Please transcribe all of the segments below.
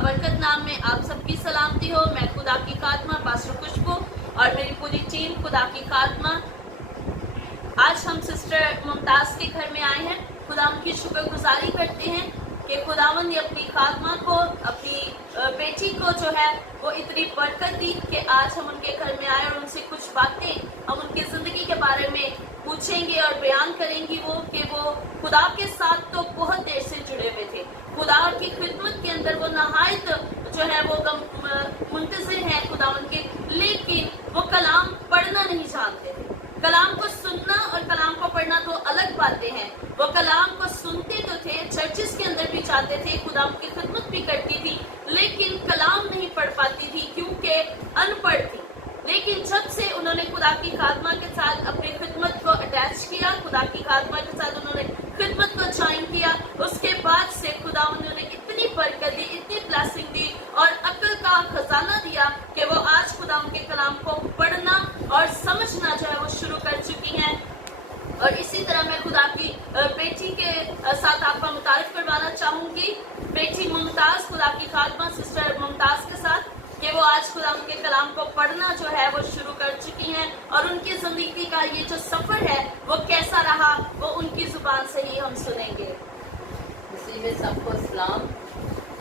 बाबरकत नाम में आप सबकी सलामती हो। मैं खुदा की खात्मा पास्टर खुशबू और मेरी पूरी टीम खुदा की खात्मा आज हम सिस्टर मुमताज़ के घर में आए हैं। खुदा उनकी शुक्रगुजारी करते हैं कि खुदावन ने अपनी खात्मा को, अपनी बेटी को जो है वो इतनी बरकत दी कि आज हम उनके घर में आए और उनसे कुछ बातें हम उनकी ज़िंदगी के बारे में पूछेंगे और बयान करेंगी कि वो खुदा के साथ तो बहुत देर से जुड़े हुए थे। खुदा की खिदमत के अंदर वो नहायत जो है वो मुंतज़िर हैं खुदावन के, लेकिन वो कलाम पढ़ना नहीं जानते थे। कलाम को सुनना और कलाम को पढ़ना तो अलग बातें हैं। वो कलाम को सुनते तो थे, चर्चिस के अंदर भी जाते थे, खुदा की खिदमत भी करती थी, लेकिन कलाम नहीं पढ़ पाती थी क्योंकि अनपढ़ थी। लेकिन जब से उन्होंने खुदा की खात्मा के साथ अपनी खिदमत को अटैच किया, खुदा की खात्मा के साथ उन्होंने खिदमत को ज्वाइन किया, उसके बाद से खुदा उन्होंने इतनी बरकत दी, इतनी ब्लेसिंग दी और अक्ल का खजाना दिया कि वो आज खुदा उनके कलाम को पढ़ना और समझना जो है वो शुरू कर चुकी हैं। और इसी तरह मैं खुदा की बेटी के साथ आपका मुतारिफ करवाना चाहूँगी, बेटी मुमताज़, खुदा की खात्मा सिस्टर मुमताज़ के साथ, कि वो आज खुदा उनके कलाम को पढ़ना जो है वो शुरू कर चुकी हैं और उनकी ज़िंदगी का ये जो सफ़र है वो कैसा रहा वो उनकी ज़ुबान से ही हम सुनेंगे। इसी में सबको सलाम।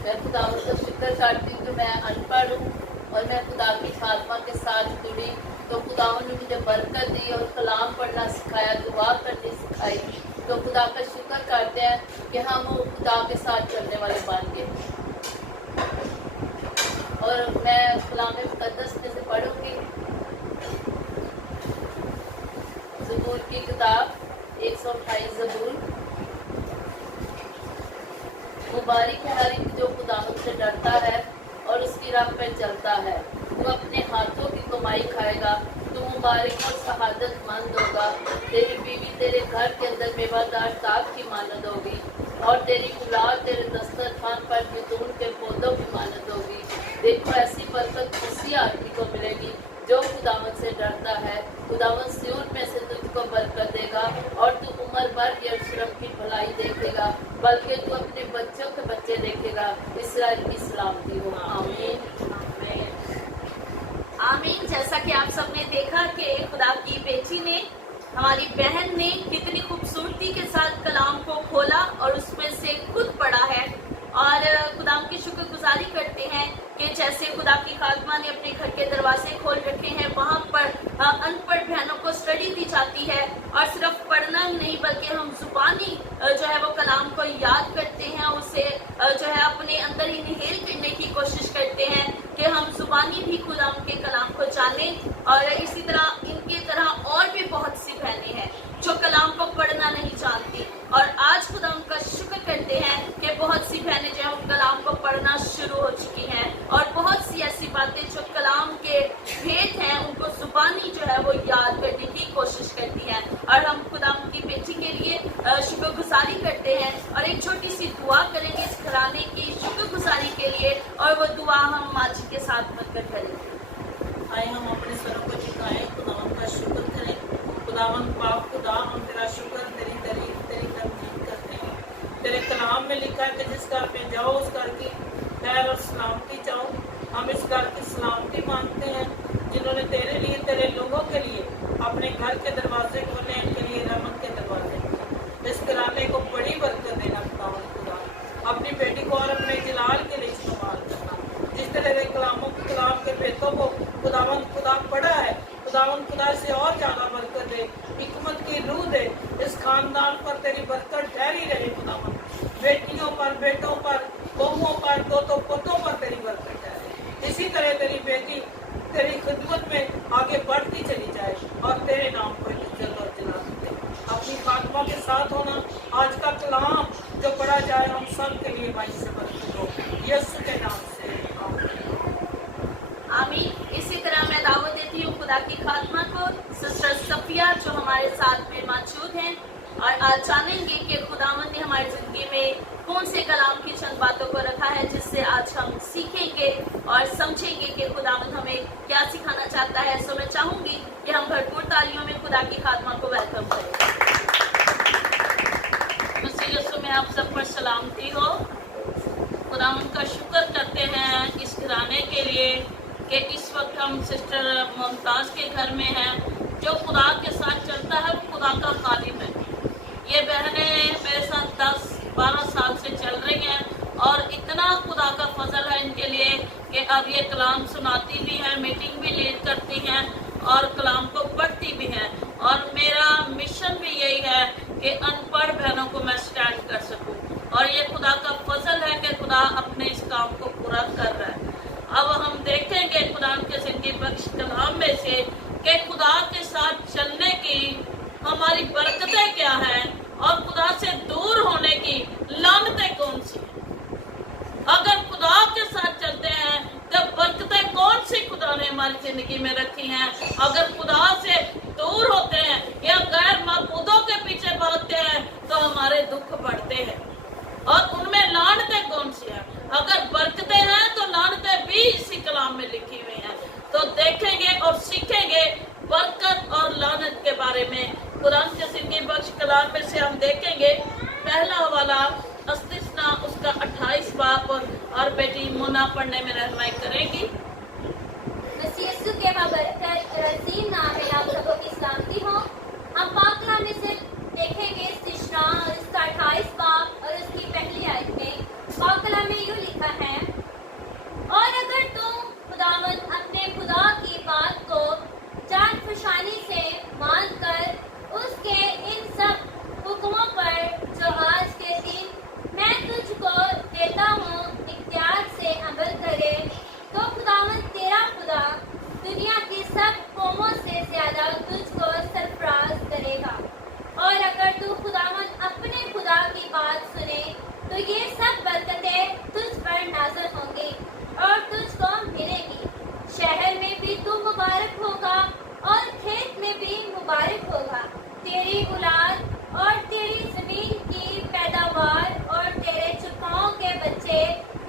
मैं खुदा का शुक्र करती हूँ कि मैं अनपढ़ हूँ और मैं खुदा की खात्मा के साथ जुड़ी, तो खुदा ने मुझे बरकत दी और कलाम पढ़ना सिखाया, दुआ करनी सिखाई। तो खुदा का शुक्र करते हैं कि हम खुदा के साथ चलने वाले बन गए। और मैं कलाम मुक़द्दस में से पढ़ूंगी ज़बूर की किताब 128 ज़बूर। मुबारक है हर एक जो खुदावंद से डरता है और उसकी राह पर चलता है। वो अपने हाथों की कमाई खाएगा, तू मुबारक और शहादतमंद होगा। तेरी बीवी तेरे घर के अंदर मेवादार ताक की मानद होगी और तेरी औलाद तेरे दस्तरखान पर जैतून के पौधों की मानद होगी। देखो ऐसी बरकत उसी आदमी को मिलेगी जो खुदावंद से डरता है। खुदावंद सिय्योन में से तुझको बरकत देगा और तू उम्र भर यरूशलेम की भलाई देखेगा, बल्कि तू अपने बच्चों के बच्चे देखेगा। इस्राएल की सलामती हो। आमीन आमीन। जैसा कि आप सबने देखा कि खुदा की बेटी ने, हमारी बहन ने कितनी खूबसूरती के साथ कलाम को खोला और उसमें से खुद पढ़ा है और खुदा की शुक्रगुजारी करते हैं कि जैसे खुदा की खात्मा ने अपने घर के दरवाजे खोल रखे हैं, वहाँ पर अनपढ़ बहनों को स्टडी दी जाती है और सिर्फ पढ़ना ही नहीं बल्कि हम जुबानी जो है वो कलाम को याद करते हैं, उसे जो है अपने अंदर इनहेल करने की कोशिश करते हैं कि हम जुबानी भी खुदा के कलाम को जानें। और इसी तरह इनकी तरह और भी बहुत सी बहनें हैं जो कलाम को पढ़ना नहीं जानती और आज खुदा उनका शुक्र करते हैं कि बहुत सी बहनें जो है वो कलाम को पढ़ना शुरू हो चुकी हैं और बहुत सी ऐसी बातें जो कलाम के भेद हैं उनको जुबानी जो है वो याद करने की कोशिश करती हैं। और हम खुदा की बेटी के लिए शुक्रगुजारी करते हैं और एक छोटी सी दुआ करेंगे इस घराने की शुक्रगुजारी के लिए और वो दुआ हम माँ जी के साथ मिलकर करेंगे। आए हम अपने सरों को झुकाएं, खुदावन का शुक्र करें। खुदावन पाक खुदा, हम तेरा शुक्र, तेरी तारीफ, तेरी तमजीद करते हैं। तेरे कलाम में लिखा है कि जिस घर पे जाओ उस घर की खैर और सलामती चाहो। हम इस घर की सलामती मांगते हैं जिन्होंने तेरे लिए, तेरे लोगों के लिए अपने घर के दरवाजे खोले, इनके लिए रहमत के दरवाजे। इस घराने को बड़ी बरकत देना खुदावन खुदा, अपनी बेटी को और अपने जलाल के लिए इस्तेमाल करना। जिस तरह के कलाम के बेतों को खुदावन खुदा पढ़ा है, खुदावन खुदा से और ज्यादा बरकत दे, हिकमत की रूह दे। इस खानदान पर तेरी बरकत ठहरी रहे खुदावन, बेटियों पर, बेटों पर, बहुओं पर, दो पोतों पर तेरी बरकत ठहरे। इसी तरह तेरी बेटी तेरी खिदमत में आगे बढ़ती चली जाए और तेरे नाम पर इज्जत और जलाल दे। अपनी खात्मा के साथ होना, आज का कलाम जो पढ़ा जाए हम सब के लिए भाई से बरकत हो, यीशु के नाम से आमीन। इसी तरह मैं दावत देती हूँ खुदा की खात्मा को, सिस्टर सफिया जो हमारे साथ में मौजूद हैं और आज जानेंगे कि खुदावंद ने हमारी जिंदगी में कौन से कलाम की चंद बातों को रखा है जिससे आज हम सीखेंगे और समझेंगे कि खुदावंद हमें क्या सिखाना चाहता है। सो मैं चाहूंगी कि हम भरपूर तालियों में खुदा की खात्मा को वेलकम करें। मसीह यीशु में आप सब पर सलामती हो। खुदावन का शुक्र करते हैं इस घराने के लिए कि इस वक्त हम सिस्टर मुमताज़ के घर में हैं। जो खुदा के साथ चलता है वो खुदा का खादिम है। ये बहनें मेरे साथ 10-12 साल से चल रही हैं और इतना खुदा का फजल है इनके लिए कि अब ये कलाम सुनाती भी हैं, मीटिंग भी लीड करती हैं और कलाम को पढ़ती भी हैं। और मेरा मिशन भी यही है कि अनपढ़ बहनों को मैं स्टैंड कर सकूं और ये खुदा का फजल है कि खुदा अपने इस काम को पूरा कर रहा है। अब हम देखेंगे खुदा के जिंदगी बख्श कलाम में से कि खुदा के साथ चलने की हमारी बरकतें क्या हैं और खुदा से दूर होने की लानतें कौन सी हैं। अगर खुदा के साथ चलते हैं तो बरकतें कौन सी खुदा ने हमारी जिंदगी में रखी हैं। अगर खुदा से दूर होते हैं या गैर माबूदों के पीछे भागते हैं तो हमारे दुख बढ़ते हैं। और उनमें लानतें कौन सी हैं। अगर बरकतें हैं तो लानतें भी इसी कलाम में लिखी हुई हैं। तो देखेंगे और सीखेंगे बरकत और लानत के बारे में। कुरान के जिंदगी बख्श कलाम में से हम देखेंगे पहला हवाला अस्तिस्ना उसका 28 बाब और बेटी मोना पढ़ने में रहनुमाई करेगी। मसीह यीशु के बाबरकत रजीम नाम में आप सबको की सलामती हो। हम पाक कलाम में से देखेंगे इस्तिस्ना और इसका 28 बाब और उसकी पहली आयत में पाक कलाम में यूं लिखा है, और अगर तुम खुदावंद अपने खुदा की बात को जान फशानी से मानकर उसके इन सब हुक्मों पर जो आज के दिन मैं तुझको देता हूँ इख्तियार से अमल करे तो खुदावंद तेरा खुदा दुनिया की सब कौमों से ज्यादा तुझको सरफराज करेगा। और अगर तू खुदावंद अपने खुदा की बात सुने तो ये सब बरकतें तुझ पर नाज़िल होंगी और तुझको मिलेगी। शहर में भी तू मुबारक होगा और खेत में भी मुबारक होगा। तेरी औलाद और तेरी जमीन की पैदावार और तेरे चुपाओं के बच्चे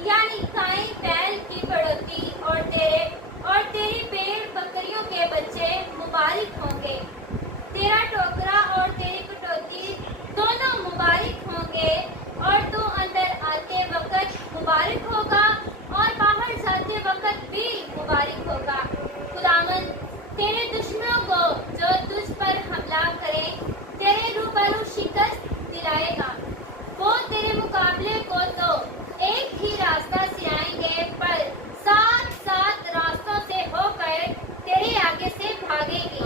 यानी गाय बैल की बढ़ोतरी और तेरी भेड़ बकरियों के बच्चे मुबारक होंगे। तेरा टोकरा और तेरी कटोती दोनों मुबारक होंगे और तू अंदर आते वक्त मुबारक होगा और बाहर जाते वक्त भी मुबारक होगा। खुदावंद तेरे दुश्मनों को जो तुझ पर हमला करे तेरे रूबरू शिकस्त दिलाएगा। वो तेरे मुकाबले को तो एक ही रास्ता से आएंगे पर 7-7 रास्तों से होकर तेरे आगे से भागेंगे।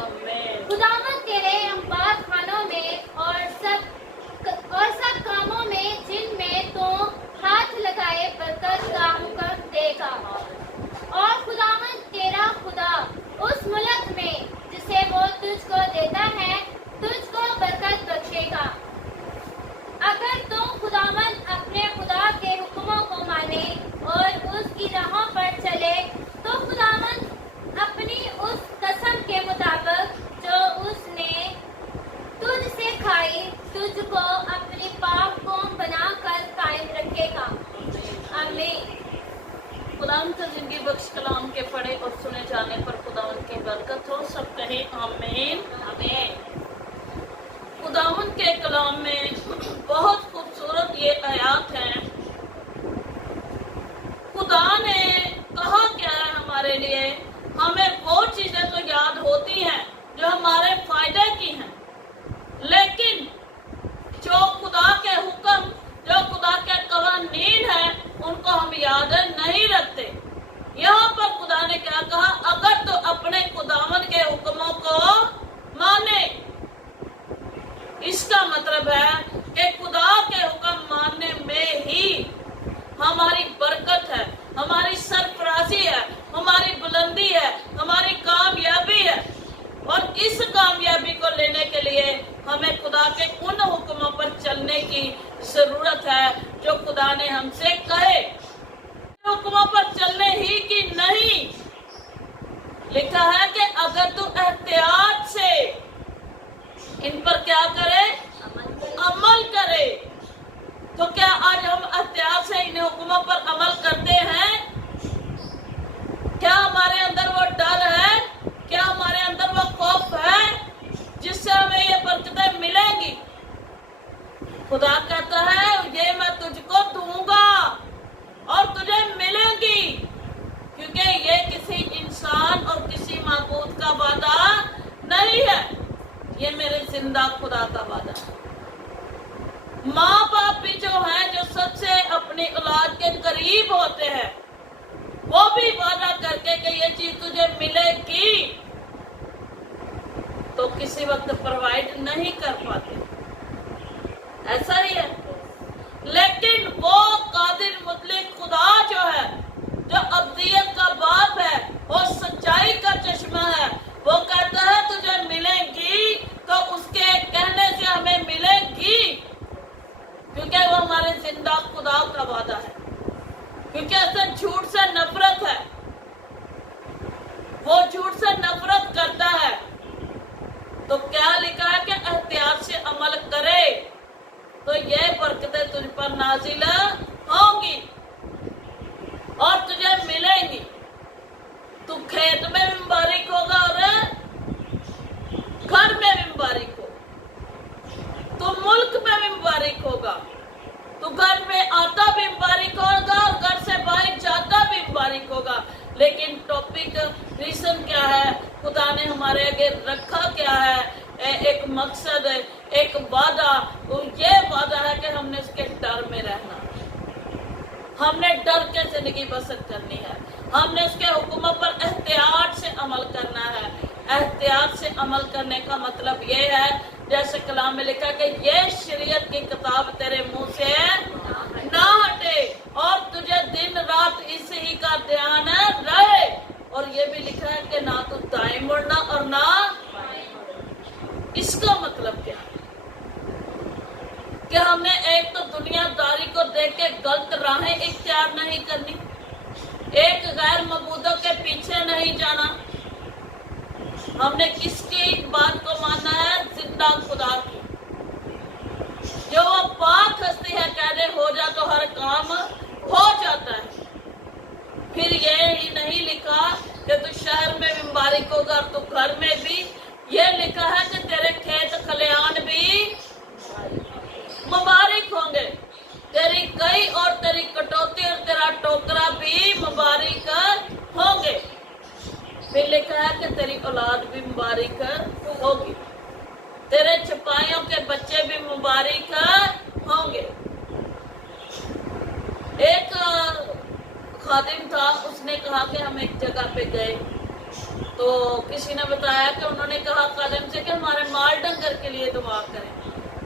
खुदावंद तेरे अंबार खानों में और सब कामों में जिनमें तो हाथ लगाए बरकत का हुक्म देगा। और खुदावंद तेरा खुदा उस मुल्क में जिसे वो तुझको देता है तुझको बरकत बख्शेगा। अगर तू खुदावंद अपने खुदा के हुक्मों को माने और उसकी राहों पर चले तो खुदावंद अपनी उस कसम के मुताबिक जो उसने तुझसे खाई तुझको अपनी पाक कौम बनाकर कायम रखेगा। आमीन। खुदावन का जिंदगी बख्श कलाम के पढ़े और सुने जाने पर खुदावन की बरकत हो। सब कहें आमीन आमीन। खुदावन के कलाम में बहुत खूबसूरत ये आयात हैं। खुदा ने कहा क्या है हमारे लिए। हमें वो चीजें तो याद होती हैं जो हमारे फायदे की हैं, लेकिन जो खुदा के हुक्म जो खुदा के कवानीन हैं उनको हम याद नहीं रखते। यहाँ पर खुदा ने क्या कहा, अगर तो अपने खुदावन के हुक्मों को माने। इसका मतलब है कि खुदा के हुक्म मानने में ही हमारी बरकत है, हमारी सरफराजी है, हमारी बुलंदी है, हमारी कामयाबी है। और इस कामयाबी को लेने के लिए हमें खुदा के उन हुक्मों पर चलने की जरूरत है जो खुदा ने हमसे कहे। हुक्मों पर चलने ही की नहीं, लिखा है कि अगर तू एहतियात से इन पर क्या करे, अमल करे। तो क्या आज हम एहतियात से इन हुक्मों पर अमल करते हैं? क्या हमारे अंदर वो डर है? क्या हमारे अंदर वो खौफ है जिससे हमें ये बरकतें मिलेंगी? खुदा कहता है ये मैं तुझको दूंगा और जिंदा खुदा का वादा है। माँ बाप भी जो है, जो सबसे अपनी औलाद के करीब होते हैं, वो भी वादा करके कि ये चीज तुझे मिलेगी तो किसी वक्त प्रोवाइड नहीं कर पाते, ऐसा ही है। लेकिन वो कादिर मुतलिक खुदा जो है, जो अब्दियत का बाप है, वो सच्चाई का चश्मा है, वो कहता है तुझे मिलेगी तो उसके कहने से हमें मिलेगी, क्योंकि वो हमारे जिंदा खुदा का वादा है। क्योंकि ऐसे झूठ से नफरत है, वो झूठ से नफरत करता है। तो क्या लिखा है कि एहतियात से अमल करे तो ये बरकतें तुझ पर नाजिल होंगी और तुझे मिलेंगी। तू खेत में भी मुबारक होगा और घर में भी मुबारक हो, तू मुल्क में भी मुबारक होगा, तू घर में आता भी मुबारक होगा और घर से बाहर जाता भी मुबारक होगा। लेकिन टॉपिक रीजन क्या है, खुदा ने हमारे आगे रखा क्या है, एक मकसद है, एक वादा। तो ये वादा है कि हमने उसके डर में रहना, हमने डर के जिंदगी बसर करनी है, हमने उसके हुक्मों पर एहतियात से अमल करना है। एहतियात से अमल करने का मतलब ये है, जैसे कलाम में लिखा कि ये शरीयत की किताब तेरे मुंह से ना हटे और तुझे दिन रात इसी का ध्यान रहे। और ये भी लिखा है कि ना तू दाएं मुड़ना और ना, इसका मतलब क्या है कि हमने एक तो दुनियादारी को देख के गलत राहें इख्तियार नहीं करनी, एक गैर मबूदों के पीछे नहीं जाना। हमने किसकी बात को मानना है, जिंदा खुदा की, जो वो पाक हस्ती है, कहने हो जा तो हर काम हो जाता है। फिर ये ही नहीं लिखा कि तू शहर में भी मुबारक होगा और तू घर में भी, ये लिखा है कि तेरे खेत खलियान भी मुबारक होंगे, तेरी कई और तेरी कटौती और तेरा टोकरा भी मुबारक होंगे। फिर लिखा है कि तेरी औलाद भी मुबारक होगी, तेरे छपाइयों के बच्चे भी मुबारक होंगे। एक खादिम था, उसने कहा कि हम एक जगह पे गए तो किसी ने बताया कि उन्होंने कहा खादिम से कि हमारे माल डंगर के लिए दुआ करें,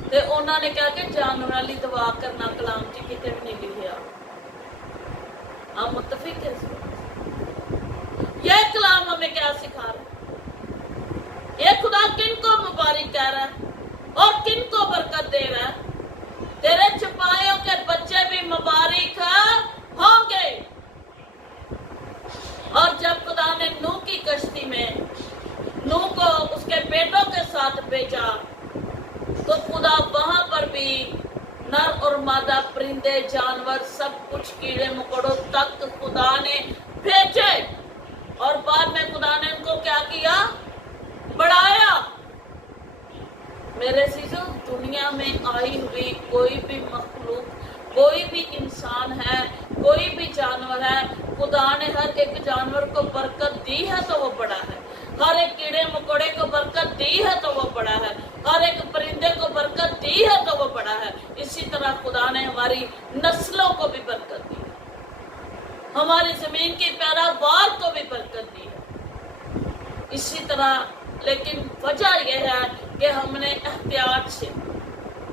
तो उन्होंने कहा कि जानवर वाली दुआ करना कलाम जी कितने भी नहीं लिखा। हम मुत्तफिक है, यह कलाम हमें क्या सिखा रहा है, ये खुदा किन को मुबारक कह रहा है और किन को बरकत दे रहा है। तेरे छपाइयों के बच्चे भी मुबारक होंगे। और जब खुदा ने नूह की कश्ती में नूह को उसके बेटों के साथ भेजा तो खुदा वहां पर भी नर और मादा परिंदे जानवर सब कुछ कीड़े मकोड़ों तक खुदा ने भेजे और बाद में खुदा ने उनको क्या किया, बढ़ाया। मेरे सीजो, दुनिया में आई हुई कोई भी मखलूक, कोई भी इंसान है, कोई भी जानवर है, खुदा ने हर एक जानवर को बरकत दी है तो वो बड़ा है, हर एक कीड़े मकोड़े को बरकत दी है तो वो बड़ा है, हर एक परिंदे को बरकत दी है तो वो बड़ा है। इसी तरह खुदा ने हमारी नस्लों को भी बरकत दी है, हमारी जमीन की पैदावार को भी बरकत दी है। इसी तरह, लेकिन वजह यह है कि हमने एहतियात से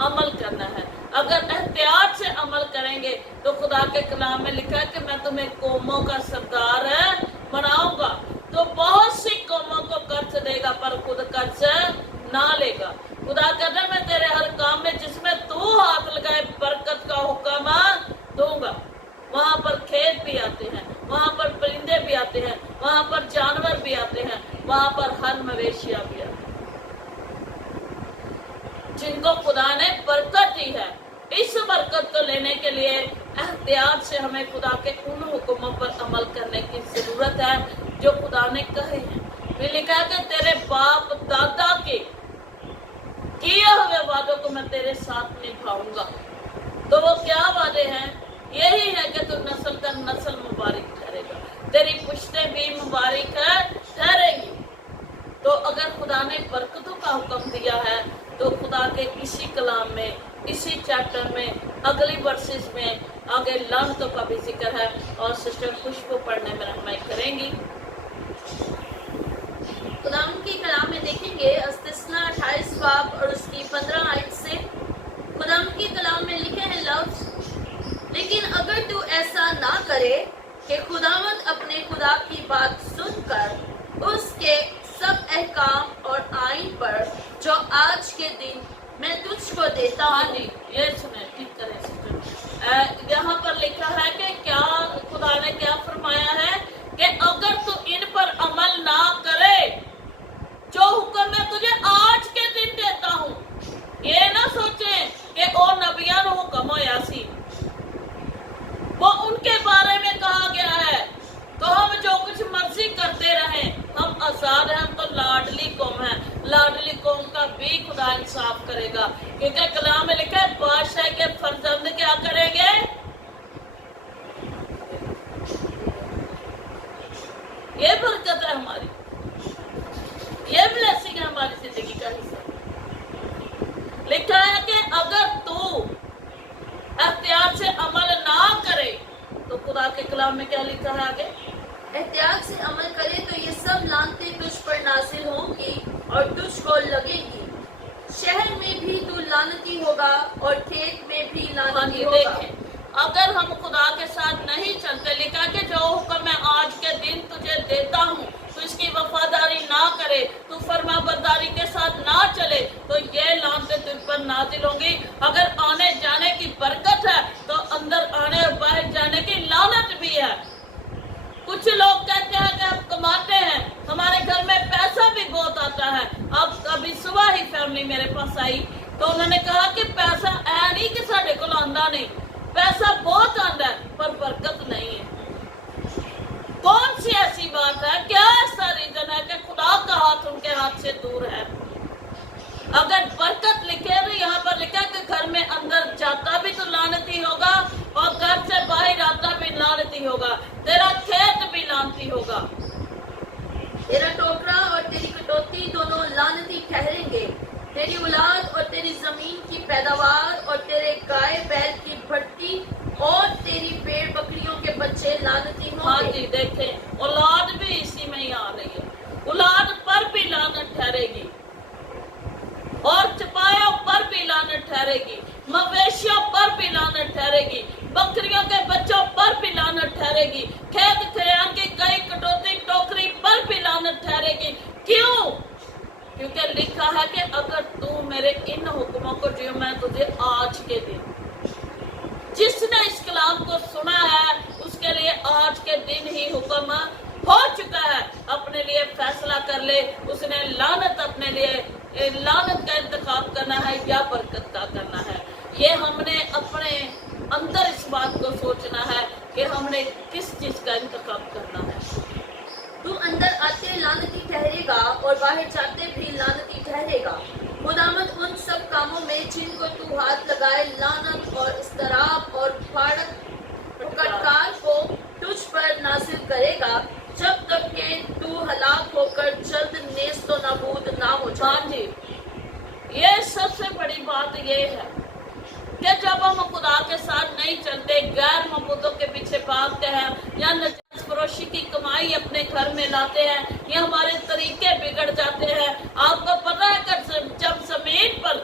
अमल करना है। अगर एहतियात से अमल करेंगे तो खुदा के कलाम में लिखा है कि मैं तुम्हें कौमों का सरदार बनाऊंगा। तो बहुत सी कौमों को कर्ज देगा पर खुद कर्ज ना लेगा। खुदा कहता है मैं तेरे हर काम में जिसमें तू हाथ लगाए बरकत का हुक्म दूंगा। वहां पर खेत भी आते हैं, वहां पर परिंदे भी आते हैं, वहां पर जानवर भी आते हैं, वहां पर हर मवेशियां भी आते हैं जिनको खुदा ने बरकत दी है। इस बरकत को लेने के लिए एहतियात से हमें खुदा के उन हुक्मों पर अमल करने की जरूरत है जो खुदा ने कहे हैं। फिर लिखा है कि तेरे बाप दादा के किए हुए वादों को मैं तेरे साथ निभाऊंगा। तो वो क्या वादे हैं? यही है कि तू नस्ल का नस्ल मुबारक ठहरेगा, तेरी पुश्तें भी मुबारक ठहरेगी। तो अगर खुदा ने बरकतों का हुक्म दिया है तो खुदा के इसी कलाम में, इसी चैप्टर में, अगली वर्सेस में आगे लानतों का भी जिक्र है और सिस्टर खुशबू पढ़ने में रहनुमाई करेंगी। खुदाम की कलाम में देखेंगे इस्तिस्ना 28 बाब और उसकी 15 आयत से। खुदाम की कलाम में लिखे हैं लफ्ज, लेकिन अगर तू ऐसा ना करे कि खुदावंद अपने खुदा की बात सुनकर उसके सब अहकाम और आइन पर जो आज के दिन मैं तुझको देता हूँ। ये सुने, ठीक करें सिस्टर। यहाँ पर लिखा है कि क्या खुदा ने क्या फरमाया है कि अगर तू इन पर अमल ना करे, जो हुक्म मैं तुझे आज के दिन देता हूँ, ये ना सोचे कि ओ नबिया नु हुक्म होया सी, वो उनके बारे में कहा गया है तो हम जो कुछ मर्जी करते रहे, हम आजाद हैं, हम तो लाडली कौम है। लाडली कौम का भी खुदा इंसाफ करेगा, क्योंकि कलाम में लिखा है बादशाह के फर्जंद क्या करेंगे? ये बरकत है हमारी, ये ब्लेसिंग है हमारी जिंदगी का हिस्सा। लिखा है कि अगर तू एहतियात से अमल ना करे, तो खुदा के कलाम में क्या लिखा है आगे? एहतियात से अमल करे तो ये सब लानतें तुझ पर नाजिल होंगी और तुझको लगेगी। शहर में भी तू लानती होगा और खेत में भी लानती होगा। अगर हम खुदा के साथ नहीं चलते, लिखा कि जो हुक्म मैं आज के दिन तुझे देता हूँ तो इसकी वफादारी ना करे, तू फरमाबरदारी के साथ ना चले, तो ये लानतें तुझ पर नाजिल होंगी। अगर आने जाने की बरकत है तो अंदर आने और बाहर जाने की लानत भी है। कुछ लोग कहते हैं कि हम कमाते हैं, हमारे घर में पैसा भी बहुत आता है। अब अभी सुबह ही फैमिली मेरे पास आई तो उन्होंने कहा कि पैसा है नहीं कि साढ़े को आंदा नहीं, पैसा बहुत आंदा है पर बरकत नहीं है। कौन सी ऐसी बात है, क्या ऐसा रीजन है कि खुदा का हाथ उनके हाथ से दूर है? अगर बरकत लिखे तो यहाँ पर लिखा कि घर में अंदर जाता भी तो लानती होगा और घर से बाहर आता भी लानती होगा, तेरा खेत भी लानती होगा, तेरा टोकरा और तेरी कटौती दोनों लानती ठहरेंगे, तेरी औलाद और तेरी जमीन की पैदावार और तेरे गाय बैल की भट्टी और तेरी भेड़ बकरियों के बच्चे लानती होंगे। हाँ जी, देखें औलाद भी इसी में ही आ रही है, औलाद पर भी लानत ठहरेगी और चपायों पर भी लानत ठहरेगी, मवेशियों पर भी लानत ठहरेगी, बकरियों के बच्चों पर भी लानत ठहरेगी, खेत खलिहान की कई कटौती टोकरी पर भी लानत ठहरेगी। क्यों? क्योंकि लिखा है कि अगर तू मेरे इन हुक्मों को जो मैं तुझे आज के दिन, जिसने इस कलाम को सुना है उसके लिए आज के दिन ही हुक्म हो चुका है, अपने लिए फैसला कर ले, उसने लानत अपने लिए लानत का इंतखाब करना है या बरकत का करना है। ये हमने अपने अंदर इस बात को सोचना है कि हमने किस चीज का इंतखाब करना है। तू अंदर आते लानती ठहरेगा और बाहर जाते भी लानती ठहरेगा। खुदावंद उन सब कामों में जिनको तू हाथ लगाए लानत और इस्तराब और फटकार को तुझ पर नाजिल करेगा, जब तक के तू हलाक होकर जल्द नेस्तो नाबूद ना हो जाए। ये सबसे बड़ी बात ये है कि जब हम खुदा के साथ नहीं चलते, गैर मबूदों के पीछे भागते हैं या नजायज फरोशी की कमाई अपने घर में लाते हैं या हमारे तरीके बिगड़ जाते हैं। आपको पता है कि जब जमीन पर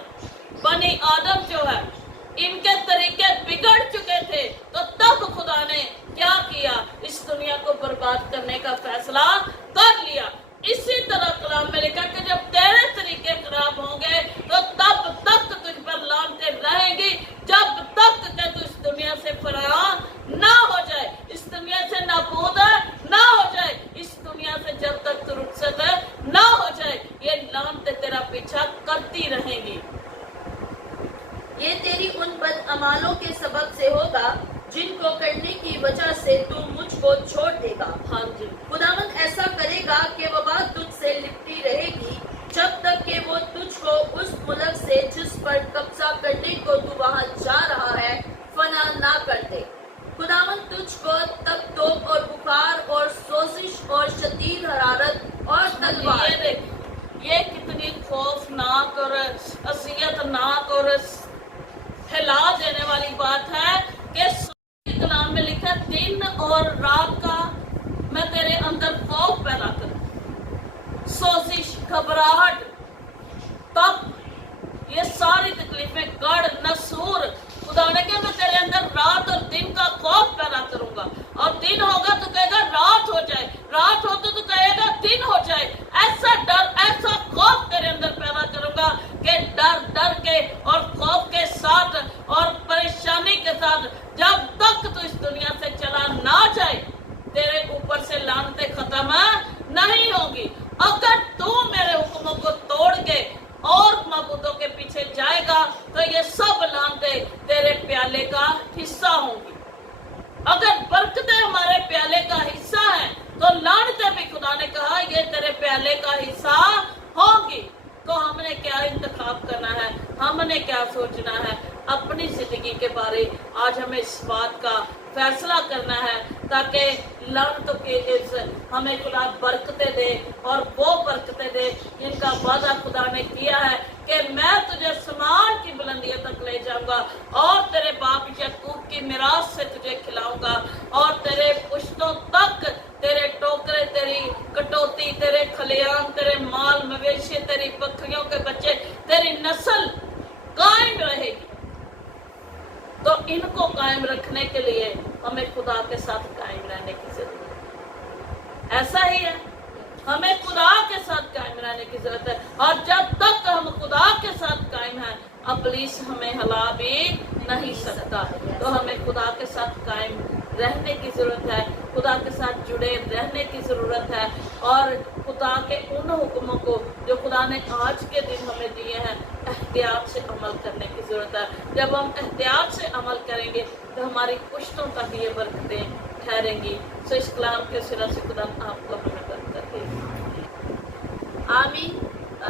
बनी आदम जो है इनके तरीके बिगड़ चुके थे, तो तब खुदा ने क्या किया? इस दुनिया को बर्बाद करने का फैसला कर लिया। इसी तरह कलाम में लिखा कि जब तेरे तरीके खराब होंगे तो तब तक तुझ पर लानतें रहेंगी, जब तक कि तू इस दुनिया से फरार ना हो जाए, इस दुनिया से नाबूद ना हो जाए, इस दुनिया से जब तक तू रुखसत ना हो जाए, ये लानतें तेरा पीछा करती रहेंगी। ये तेरी उन बदअमालों के सबब से होगा जिनको करने की वजह से तू मुझको छोड़ देगा। हाँ जी, खुदावंद ऐसा करेगा कि वबा तुझसे लिपटी रहेगी जब तक कि वो तुझको उस मुल्क से जिस पर कब्जा करने को तू वहां जा रहा है फना ना कर दे। खुदावंद तुझको तब तोप और बुखार और सोजिश और शदीद हरारत और तलवार। ये कितनी खौफ तकलीफनाक और असियतनाक और हिला देने वाली बात है कि कलाम में लिखा दिन और रात का मैं तेरे अंदर खौफ पैदा करूं, सोजिश, घबराहट, तप, ये सारी तकलीफें, गढ़, नसूर, खुदा ने कहा मैं तेरे अंदर रात और दिन का खौफ पैदा करूंगा। और दिन होगा तो कहेगा रात हो जाए, रात हो तो कहेगा दिन हो जाए। ऐसा डर, ऐसा खौफ तेरे अंदर पैदा करूंगा कि डर डर के और खौफ के साथ और परेशानी के साथ जब तक तू इस दुनिया से चला ना जाए तेरे ऊपर से लानतें खत्म नहीं होगी। अगर तू मेरे हुक्मों को तोड़ के और मबूदों के पीछे जाएगा तो ये सब लानतें तेरे प्याले का हिस्सा होंगी। अगर बरकतें हमारे प्याले का हिस्सा है तो लानतें भी खुदा ने कहा ये तेरे प्याले का हिस्सा होंगी। तो हमने क्या इंतखाब करना है, हमने क्या सोचना है अपनी जिंदगी के बारे। आज हमें इस बात का फैसला करना है ताकि लानतों के इस हमें खुदा बरकतें दे और वो बरकतें दे जिनका वादा खुदा ने किया है कि मैं तुझे समान की बुलंदियों तक ले जाऊंगा और तेरे बाप याकूब की मिरास से तुझे खिलाऊंगा और तेरे पुश्तों तक तेरे टोकरे, तेरी कटौती, तेरे खलियान, तेरे माल मवेशी, तेरी बकरियों के बच्चे, तेरी नस्ल कायम रहेगी। तो इनको कायम रखने के लिए हमें खुदा के साथ कायम रहने की जरूरत है। ऐसा ही है, हमें खुदा के साथ कायम रहने की जरूरत है। और जब तक हम खुदा के साथ कायम हैं इब्लीस हमें हिला भी नहीं सकता। तो हमें खुदा के साथ कायम रहने की जरूरत है, खुदा के साथ जुड़े रहने की जरूरत है और खुदा के उन हुक्मों को जो खुदा ने आज के दिन हमें दिए हैं एहतियात से अमल करने की जरूरत है। जब हम एहतियात से अमल करेंगे तो हमारी पुश्तों तक ये बरकतें ठहरेंगी। तो इस कलाम के सिरा से खुदा आपको हमें बरकत दे। आमीन।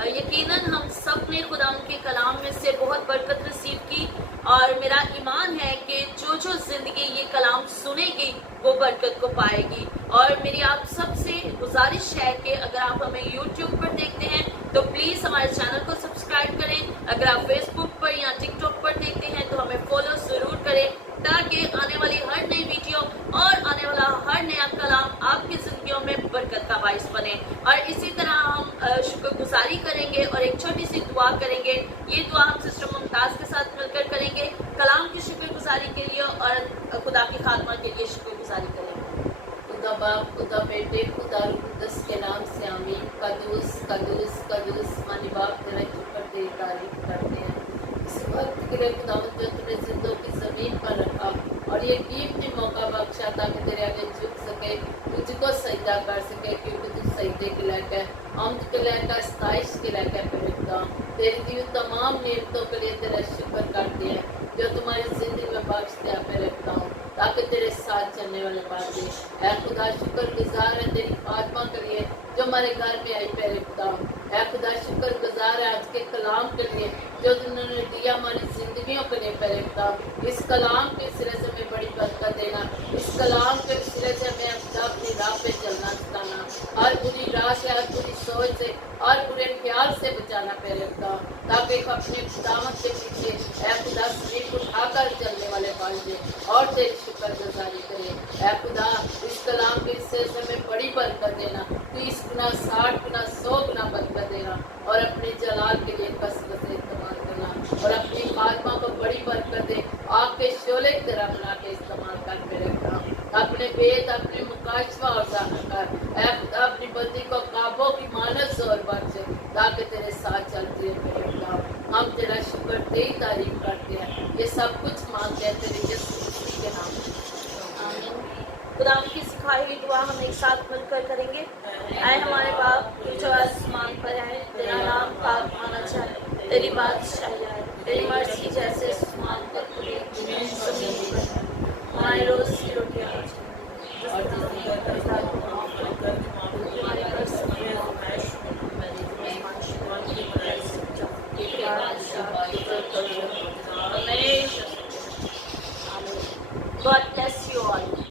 यकीनन हम सब ने खुदा के कलाम में से बहुत बरकत रिसीव की और मेरा ईमान है कि जो जो जिंदगी ये कलाम सुनेगी वो बरकत को पाएगी। और मेरी आप सबसे गुजारिश है कि अगर आप हमें YouTube पर देखते हैं तो प्लीज़ हमारे चैनल को सब्सक्राइब करें। अगर आप Facebook पर या TikTok पर देखते हैं तो हमें फॉलो ज़रूर करें ताकि आने वाली हर नई वीडियो और आने वाला हर नया कलाम आपकी जिंदगियों में बरकत का बाइस बने। और इसी तरह हम शुक्रगुजारी करेंगे और एक छोटी सी दुआ करेंगे। ये दुआ हम सिस्टर मुमताज़ के साथ मिलकर करेंगे कलाम की शुक्रगुजारी के लिए और खुदा की खात्मा के लिए शुक्रगुजारी करेंगे। खुदा बाप, खुदा बेटे, खुदा रूह कुद्दस के नाम से आमीन। कदूस कदूस कदूस मानी बाप तेरा शुक्र तेरी तारीफ करते हैं इस वक्त के लिए खुदावंद जो तुमने जिंदों की जमीन पर रखा और ये कीमती मौका बख्शा ताकि तेरे आगे झुक सके, तुझको सजदा कर सके क्योंकि तू सजदे के लायक है, हमद के लायक है, स्ताइश के लायक है। मेरे खुदा तेरी दी तमाम नेमतों के लिए तेरा शुक्र करते हैं जो तुम्हारी जिंदगी में बख्श दिया मेरे खुदा ताकि तेरे साथ चलने वाले बात है। खुदा शुक्र गुजार है तेरी आत्मा के लिए जो हमारे घर में आई मेरे खुदा। खुदा शुक्र गुजार है आज के कलाम के लिए जो तुमने दिया हमारी जिंदगियों के लिए मेरे खुदा। इस कलाम के सिरे से हमें बड़ी बरकत देना, इस कलाम के सिरे से हमें अपनी राह पे चलना सिखाना, हर बुरी राह से, हर बुरी सोच से, हर बुरे ख्याल से बचाना मेरे खुदा ताकि अपने खुदावत के पीछे खुदा शरीर उठाकर चलने वाले बन जाए और तेरी शुक्र गुजारी करें। खुदा इस कलाम के हिस्से से हमें बड़ी बरकत देना, 30 गुना 60 गुना 100 गुना बरकत देना और अपने जलाल के लिए कसरत से इस्तेमाल करना और अपनी आत्मा को बड़ी बरकत दे। आपके शोले की तरह बना के इस्तेमाल कर मेरे खुदा अपने वेद, अपने मुकाशवा और जानकार खुदा अपनी बंदी को काबों की मानस और बख्श ताकि तेरे साथ चलती है मेरे खुदा। हम तेरा शुक्र तेरी तारीफ करते हैं, ये सब कुछ मांगते हैं तेरे यीशु मसीह के नाम में। खुदा की सिखाई हुई दुआ हम एक साथ मिलकर करेंगे। ऐ हमारे बाप तू जो आसमान पर है, तेरा नाम पाक माना जाए, तेरी बादशाही आए, तेरी मर्जी जैसे आसमान पर पूरी जमीन पर। हमारे रोज की रोटी आज और God bless